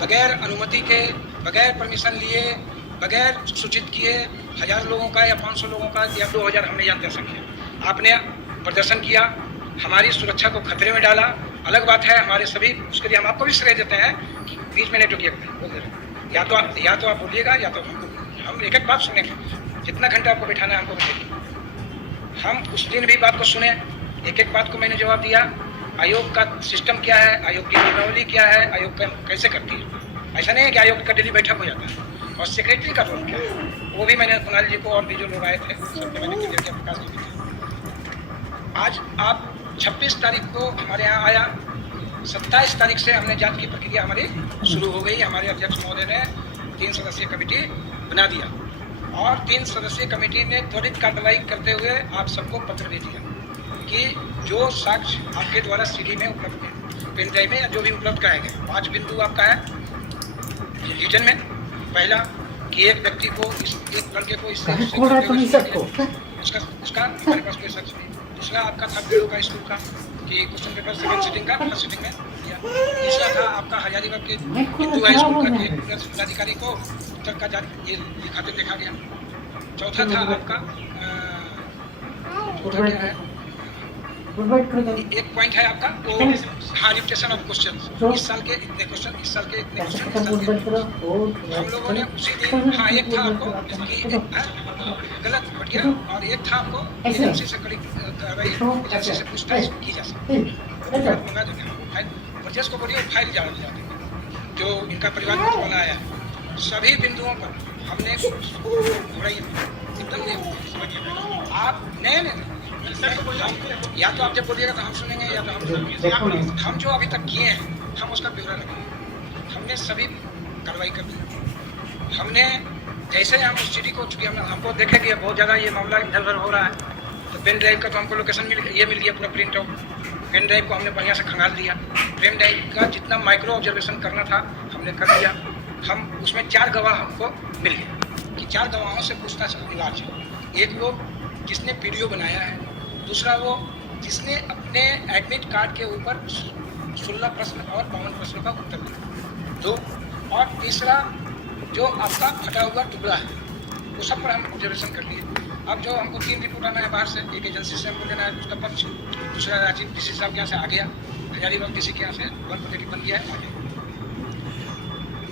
बगैर अनुमति के, बगैर परमिशन लिए, बगैर सूचित किए 1000 लोगों का या 500 लोगों का या 2000 हमने यहाँ दर्शन किया। आपने प्रदर्शन किया, हमारी सुरक्षा को खतरे में डाला। अलग बात है हमारे सभी, उसके लिए हम आपको भी श्रेय देते हैं कि बीच में नहीं टोकिए, या तो आप बोलिएगा या तो हम एक एक बात सुनेंगे। जितना घंटा आपको बैठाना है हमको बैठेगी। हम उस दिन भी बात को सुने, एक एक बात को मैंने जवाब दिया। आयोग का सिस्टम क्या है, आयोग की नियमावली क्या है, आयोग कैसे करती है। ऐसा नहीं है कि आयोग का डेली बैठक हो जाता है। और सेक्रेटरी का रोल क्या है, वो भी मैंने कुणाल जी को और भी जो लोग आए थे सबको मैंने क्लियर किया, प्रकाश जी थे। आज आप 26 तारीख को हमारे यहाँ आया, 27 तारीख से हमने जांच की प्रक्रिया हमारी शुरू हो गई। हमारे अध्यक्ष महोदय ने 3 सदस्यीय कमेटी बना दिया और 3 सदस्यीय कमेटी ने त्वरित कार्रवाई करते हुए आप सबको पत्र दे दिया कि जो साक्ष्य आपके द्वारा सीडी में उपलब्ध है, पेन ड्राइव में जो भी उपलब्ध कराए गए, 5 बिंदु आपका है रिटर्न में। पहला कि एक व्यक्ति को, एक लड़के को उसका हमारे पास कोई शख्स नहीं। दूसरा आपका था पीओ का स्कूल का कि क्वेश्चन पेपर सेकंड सिटिंग का फर्स्ट सिटिंग में दिया। तीसरा था आपका हजारीबाग के हिंदू हाई स्कूल का जिलाधिकारी को उत्तर का जारी ये लिखाते देखा गया। चौथा था आपका एक पॉइंट है आपका वो हाँ रिपिटेशन ऑफ क्वेश्चन, इस साल के इतने क्वेश्चन, इस साल के इतने क्वेश्चन। हम लोगों ने उसी दिन हाँ एक था आपको गलत बढ़ गया और एक था आपको एजेंसी से कड़ी कार्रवाई, एजेंसी से पूछताछ की जा सकती है। मंगा देंगे प्रदेश को बोलिए फाइल जा देंगे जो इनका परिवार में बना आया है। सभी बिंदुओं पर हमने एकदम आप नए या तो आप जब बोलिएगा तो हम सुनेंगे या तो हम जो अभी तक किए हैं हम उसका ब्यौरा रखेंगे। हमने सभी कार्रवाई कर दी। हमने जैसे हम उस सीडी को, चूँकि हमको देखे कि बहुत ज़्यादा ये मामला इधर उधर हो रहा है, तो पेन ड्राइव का तो हमको लोकेशन मिल गया पूरा प्रिंट आउट। पेन ड्राइव को हमने बढ़िया से खंगाल दिया। पेन ड्राइव का जितना माइक्रो ऑब्जर्वेशन करना था हमने कर दिया। हम उसमें 4 गवाह हमको मिल गए कि 4 गवाहों से पूछताछ अनिवार्य है। एक वो जिसने वीडियो बनाया है, दूसरा वो जिसने अपने एडमिट कार्ड के ऊपर 16 प्रश्न और 52 प्रश्नों का उत्तर दिया, 2, और तीसरा जो आपका फटा हुआ टुकड़ा है, वो सब पर हम ऑब्जर्वेशन कर लिए। अब जो हमको 3 रिपोर्ट आना है बाहर से, एक एजेंसी से हमको लेना है उसका पक्ष, दूसरा राजीव डीसी साहब के यहाँ से आ गया, हजारीबाग डीसी के यहाँ से 1 पॉजिटिव बन गया है, आ गया।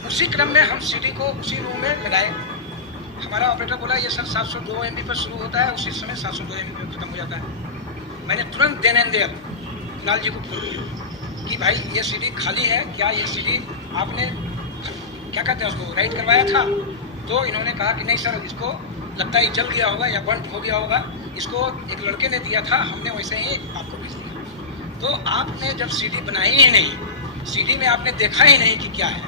उसी क्रम में हम सीडी को उसी रूम में लगाए। हमारा ऑपरेटर बोला ये सर 702 MB पर शुरू होता है, उसी समय 702 MB पर खत्म हो जाता है। मैंने तुरंत देन एंड देयर कुणाल जी को फोन किया कि भाई ये सीडी खाली है क्या, ये सीडी आपने क्या कहते हैं उसको राइट करवाया था। तो इन्होंने कहा कि नहीं सर, इसको लगता है जल गया होगा या बंद हो गया होगा, इसको एक लड़के ने दिया था, हमने वैसे ही आपको भेज दिया। तो आपने जब सीडी बनाई ही नहीं, सीडी में आपने देखा ही नहीं कि क्या है,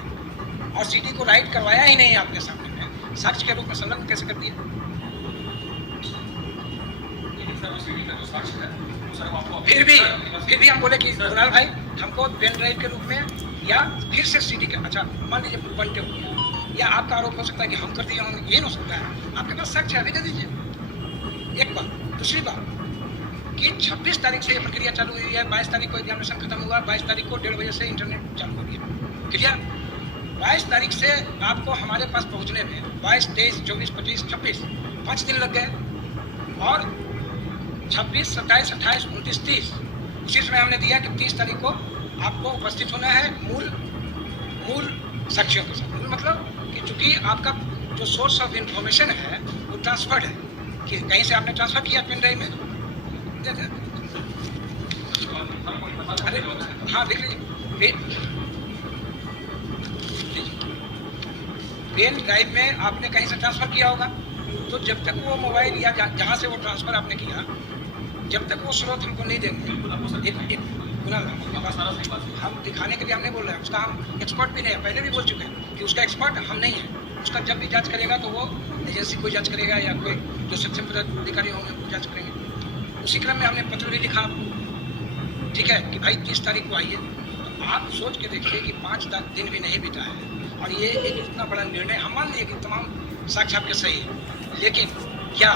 और सीडी को राइट करवाया ही नहीं आपके सामने में, साक्ष्य के रूप में संलग्न कैसे कर दिया। फिर भी हम बोले कि कुणाल भाई हमको पेन ड्राइव के रूप में या फिर से सीडी का, अच्छा मान लीजिए बनते हो गया, या आपका आरोप हो सकता है कि हम कर दिए होंगे, ये हो सकता है। आपके पास साक्ष्य अभी दे दीजिए। एक बात। दूसरी बात कि 26 तारीख से ये प्रक्रिया चालू हुई है, 22 तारीख को एग्जामिनेशन खत्म हुआ, 22 तारीख को 1:30 बजे से इंटरनेट चालू हो गया। क्लियर। 22 तारीख से आपको हमारे पास पहुँचने में 22, 23, 24, 25, 26 5 दिन लग गए, और 26, 27, 28, 29, 30 उसी समय हमने दिया कि 30 तारीख को आपको उपस्थित होना है मूल साक्ष्यों के साथ। मतलब कि चूंकि आपका जो सोर्स ऑफ इंफॉर्मेशन है वो ट्रांसफर्ड है, कि कहीं से आपने ट्रांसफर किया पेन ड्राइव में। अरे हाँ देख लीजिए, पेन ड्राइव में आपने कहीं से ट्रांसफर किया होगा, तो जब तक वो मोबाइल या जहाँ से वो ट्रांसफर आपने किया, जब तक वो स्रोत हमको नहीं देंगे, हम दिखाने के लिए हम नहीं बोल रहे हैं, उसका हम एक्सपर्ट भी नहीं है, पहले भी बोल चुके हैं कि उसका एक्सपर्ट हम नहीं है। उसका जब भी जांच करेगा तो वो एजेंसी कोई जांच करेगा या कोई जो सक्षम पदाधिकारी होंगे वो जांच करेंगे। उसी क्रम में हमने पत्र भी लिखा, ठीक है, कि भाई 30 तारीख को आइए। तो आप सोच के देखिए कि 5 दिन भी नहीं बीता है और ये एक इतना बड़ा निर्णय। हम मान लिए कि तमाम साक्ष्य आपके सही है, लेकिन क्या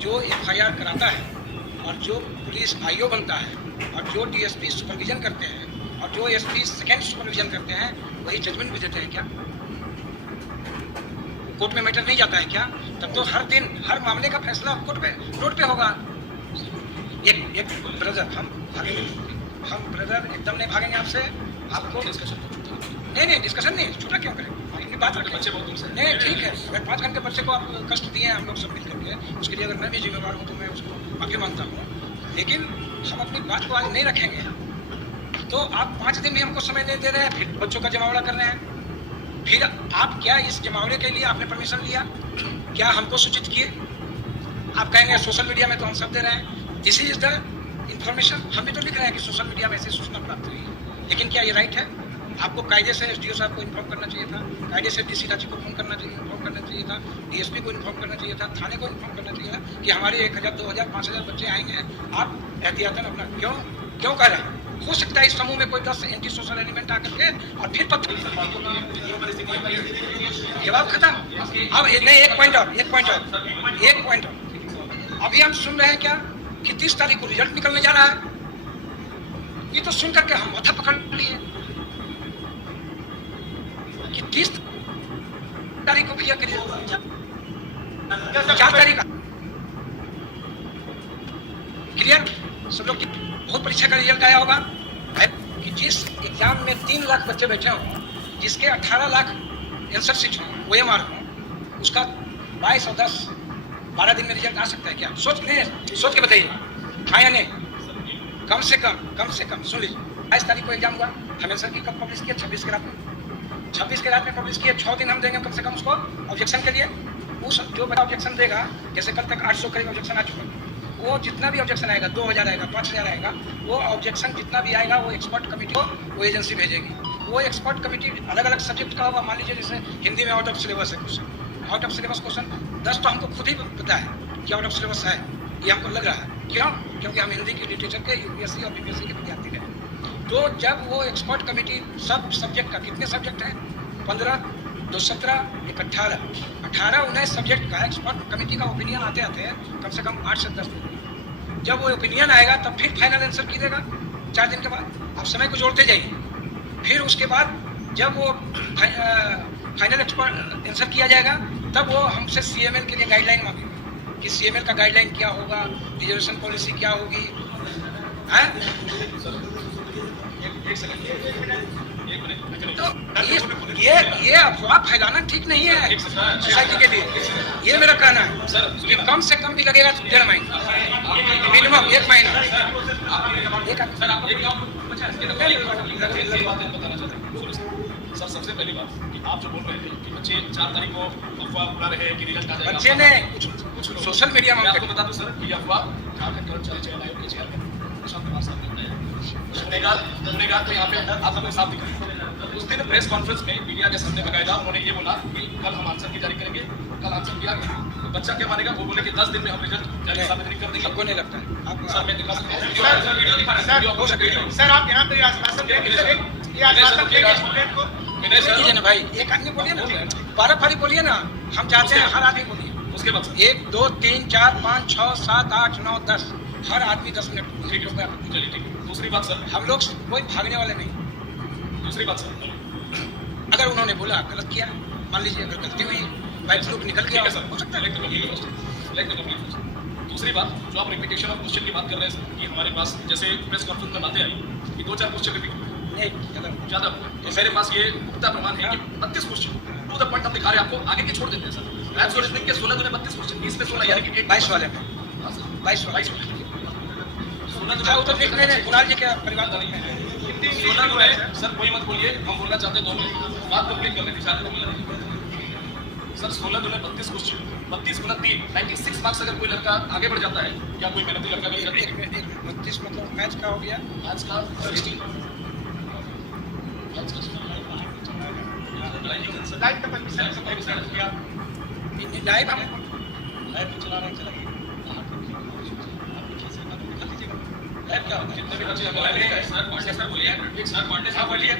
जो FIR कराता है और जो पुलिस IO बनता है और जो DSP सुपरविजन करते हैं और जो एसपी सेकेंड सुपरविजन करते हैं वही जजमेंट भी देते हैं क्या? कोर्ट में मैटर नहीं जाता है क्या? तब तो हर दिन हर मामले का फैसला कोर्ट पे रोड पे होगा। एक ब्रदर हम ब्रदर एकदम नहीं भागेंगे आपसे। आपको नहीं डिस्कशन नहीं, छोटा क्यों करें, अपनी बात रखें। बच्चे बहुत तुमसे नहीं ठीक है, अगर 5 घंटे बच्चे को आप कष्ट दिए हैं हम लोग सब मिल करके, उसके लिए अगर मैं भी जिम्मेवार हूँ तो मैं उसको माफी मांगता हूँ, लेकिन हम अपनी बात को आज नहीं रखेंगे। तो आप 5 दिन भी हमको समय नहीं दे रहे हैं, फिर बच्चों का जमावड़ा कर रहे हैं। फिर आप क्या इस जमावड़े के लिए आपने परमिशन लिया? क्या हमको सूचित किए? आप कहेंगे सोशल मीडिया में तो हम सब दे रहे हैं, दिस इज द इंफॉर्मेशन। हम भी तो लिख रहे हैं कि सोशल मीडिया में ऐसी सूचना प्राप्त हुई, लेकिन क्या ये राइट है? आपको कायदे से एसडीओ साहब को इन्फॉर्म करना चाहिए था, कायदे से डीसी रांची को इन्फॉर्म करना चाहिए था, डीएसपी को इन्फॉर्म करना चाहिए था, थाने को इन्फॉर्म करना चाहिए था कि हमारे 1000, 2000, 5000 बच्चे आएंगे। आप एहतियातन अपना क्यों कर रहे हैं? हो सकता है इस समूह में कोई 10 एंटी सोशल एलिमेंट आकर के और फिर पत्थर जवाब खत्म। अब नहीं, एक पॉइंट और अभी हम सुन रहे हैं क्या कि 30 तारीख को रिजल्ट निकलने जा रहा है। ये तो सुन करके हम माथा पकड़ लिए कि 30 तारीख को भैया करिए 4 तारीख क्लियर सब लोग। बहुत परीक्षा का रिजल्ट आया होगा कि जिस एग्जाम में 3 लाख बच्चे बैठे हों, जिसके 18 लाख आंसर शीट हो, OMR हो, उसका 22 और 10 12 दिन में रिजल्ट आ सकता है क्या? सोच के बताइए, हाँ या नहीं? कम से कम सुन लीजिए, 22 तारीख को एग्जाम हुआ, हम आंसर की कब पब्लिश किया? 26 के रात में। 26 के रात में पब्लिश किए, 6 दिन हम देंगे कम से कम उसको ऑब्जेक्शन के लिए। उस जो बच्चा ऑब्जेक्शन देगा, जैसे कल तक 800 करीब ऑब्जेक्शन आ चुका, वो जितना भी ऑब्जेक्शन आएगा, 2000 आएगा, 5000 आएगा, वो ऑब्जेक्शन जितना भी आएगा वो एक्सपर्ट कमेटी को वो एजेंसी भेजेगी। वो एक्सपर्ट कमेटी अलग अलग सब्जेक्ट का होगा। मान लीजिए जैसे हिंदी में आउट ऑफ सिलेबस है question, out of syllabus question 10 तो हमको खुद ही पता है कि आउट ऑफ सिलेबस है, ये हमको लग रहा है। क्यों? क्योंकि हम हिंदी की लिटरेचर के यूपीएससी और बीपीएससी के विद्यार्थी हैं। तो जब वो एक्सपर्ट कमेटी सब सब्जेक्ट का, कितने सब्जेक्ट हैं? 15, 2, 17, 1, 18, 19 सब्जेक्ट का एक्सपर्ट कमेटी का ओपिनियन आते कम से कम 8 से 10 दिन। जब वो ओपिनियन आएगा तब फिर फाइनल आंसर कीजिएगा 4 दिन के बाद। आप समय को जोड़ते जाइए। फिर उसके बाद जब वो फाइनल एक्सपर्ट आंसर किया जाएगा तब वो हमसे CML के लिए गाइडलाइन मांगेंगे कि CML का गाइडलाइन क्या होगा, रिजर्वेशन पॉलिसी क्या होगी। तो ये अफवाह फैलाना ठीक नहीं है सोसाइटी के लिए। ये मेरा कहना है कि कम से कम भी लगेगा 1.5 महीना, मिनिमम 1 महीना। सर सबसे पहली बात कि आप जो बोल रहे थे कि बच्चे 4 तारीख को अफवाह उड़ा रहे हैं कि रिजल्ट आ जाएगा, बच्चे ने कुछ सोशल मीडिया में आपको बता दूं सर कि अफवाह झारखंड कर्मचारी चयन आयोग के चेयरमैन प्रशांत कुमार साहब ने बताया। गुनेगार तो यहाँ पे आप सबको साफ दिख रहे हैं। उस दिन प्रेस कॉन्फ्रेंस में मीडिया के सामने बकायदा उन्होंने ये बोला कि कल हम आंसर की जारी करेंगे। कल आंसर किया गया, तो बच्चा क्या मानेगा? वो बोले कि 10 दिन में हम रिजल्ट जारी सार्वजनिक कर देंगे। आपको नहीं लगता है? आप सर मैं दिखा सकता हूं, सर आप यहाँ पे आश्वासन देंगे भाई। एक आदमी बोलिए ना, 12 फारी बोलिए ना, हम चाहते हैं हर आदमी बोलिए। उसके बाद 1, 2, 3, 4, 5, 6, 7, 8, 9, 10 हर आदमी 10 मिनट बोलिए। चलिए ठीक। दूसरी बात सर, हम लोग कोई भागने वाले नहीं। दूसरी बात सर, अगर उन्होंने बोला गलत किया, मान लीजिए अगर गलती हुई, बाई फ्लूक निकल गया, सर हो सकता है। दूसरी बात, जो आप रिपीटेशन ऑफ क्वेश्चन की बात कर रहे हैं कि हमारे पास जैसे प्रेस कॉन्फ्रेंस में बातें आई कि 2-4 क्वेश्चन रिपीट ज्यादा तो मेरे पास ये पुख्ता प्रमाण है कि 32 क्वेश्चन टू द पॉइंट हम दिखा रहे हैं आपको, आगे के छोड़ देते हैं सर। मैथ्स और रीजनिंग के 16 दुने 32 क्वेश्चन, 20 में 16 यानी कि 22 वाले में 22 वाले तो देखने ने कुणाल जी के परिवार का नहीं है। 16 दुने सर कोई मत बोलिए, हम बोलना चाहते हैं 2 मिनट बात कंप्लीट करने की चाहते हैं। सर 16 दुने 32 क्वेश्चन, 32 गुना 3 96 मार्क्स। अगर कोई लड़का आगे बढ़ जाता है या कोई मेहनती लड़का नहीं करता, 32 मतलब मैच का हो गया, मैथ्स का 16 लाइव हम चला रहे हैं। क्या कितने भी बच्चे सर बोलिए, एक सर पांडे साहब बोलिए।